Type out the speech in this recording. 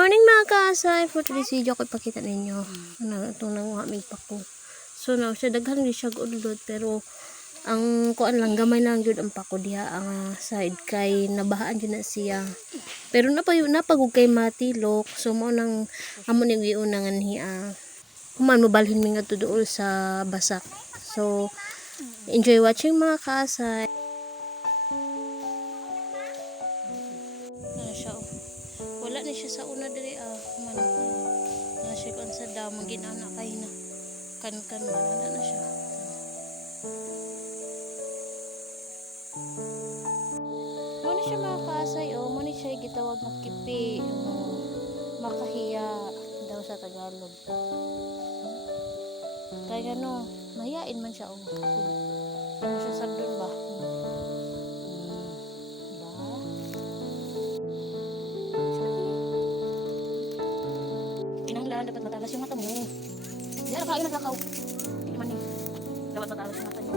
morning mga kaasay. For today's video ko ipakita ninyo itong nanguha may pako. So now siya daghan ni siya udlod pero ang kuan lang gamay lang jud ang pako diha ang side kay nabahaan jud na siya. Pero napagug kay matilok. So mo nang amo ni giuna nga niya. Human mobalhin mi ngadto duol sa basak. So enjoy watching mga kaasay. Wala na siya sa una diri man na siya kon sa dam ginana kay na kan wala na siya. Mo ni siya mga kaasay mo ni siya gitawag na kipi makahiya daw sa Tagalog. Kaya mahiyain man siya ano siya sabdon ba? Kinahanglan dapat matalas yung mata mo. Di ara kayo naglakaw. Hindi man dapat matalas yung mata niyo.